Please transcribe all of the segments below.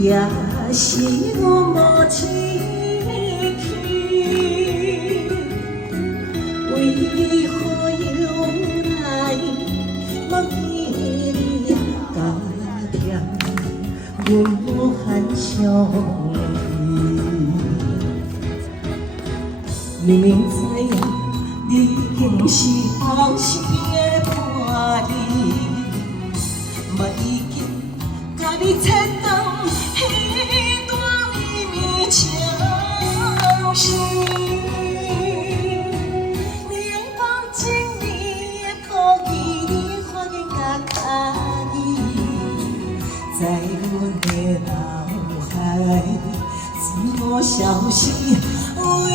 也是我无志气，为何又来忘记你家甜，阮无限伤悲。明明知影你竟是别人身边的伴侣，嘛已经甲你切断迄段秘密情丝。年方经年的孤寂，你发现甲家己，在阮的脑海自我消失，为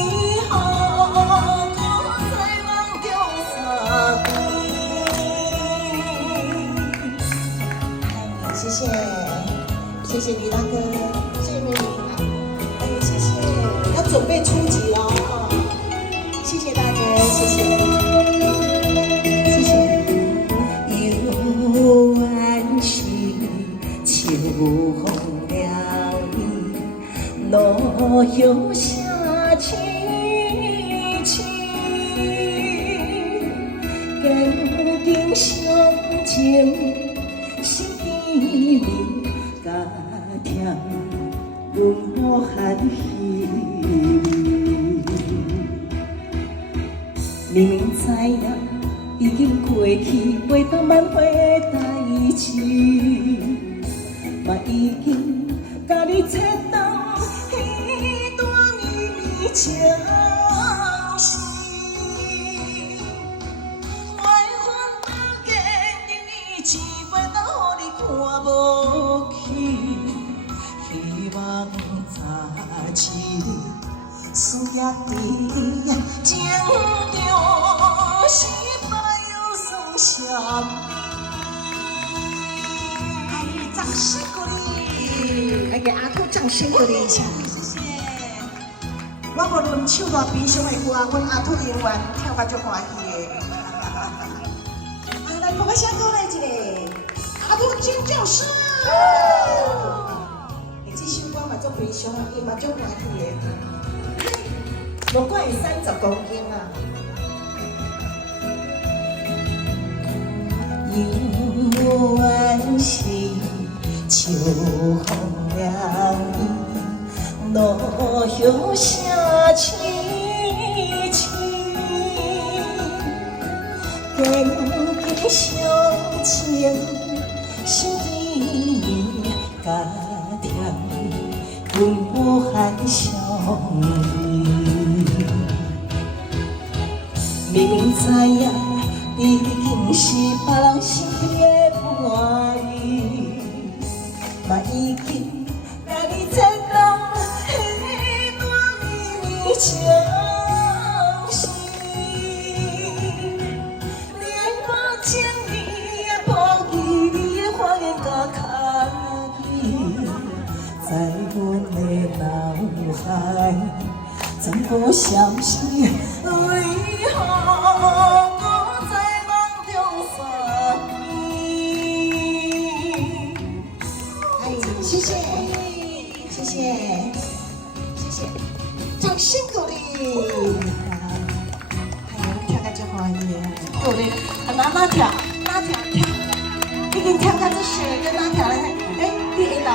何？谢谢，谢谢李大哥，谢谢美女，哎，谢谢，要准备出击了哦，谢谢大哥，谢谢，谢谢。幽暗时，秋风凉意，路有下凄凄，坚定相情。秘密加甜，阮无限稀微。明明知影已经过去，袂当挽回的代志，嘛已经甲你切断迄段秘密情丝。爱恨不坚定，你只袂当。看无起，希望早起，事业伫情中失败又算什么？哎，掌声鼓励！来给阿兔掌声鼓励一下，谢谢。我无论唱偌悲伤的歌，阮阿兔永远跳甲足欢喜的。来，播个声歌来一个。阿兔尖叫声！这首歌嘛足悲伤，伊嘛足欢喜的。无怪伊30公斤啊！幽暗时，秋风凉意，路有下凄凄，坚定相情。心里加甜，阮无限伤悲。明明知影你已经是别人身边的伴侣，嘛已经甲你切断迄段秘密情丝。年华经年的抱记。发现甲卡己，在阮的脑海怎无消息？为何我在梦中散去？哎，谢谢，谢谢，谢谢，掌声鼓励！哎呀，跳个足欢喜的，鼓励，哪跳？哪跳？跳。已经跳到这水跟哪条了？哎，你会来？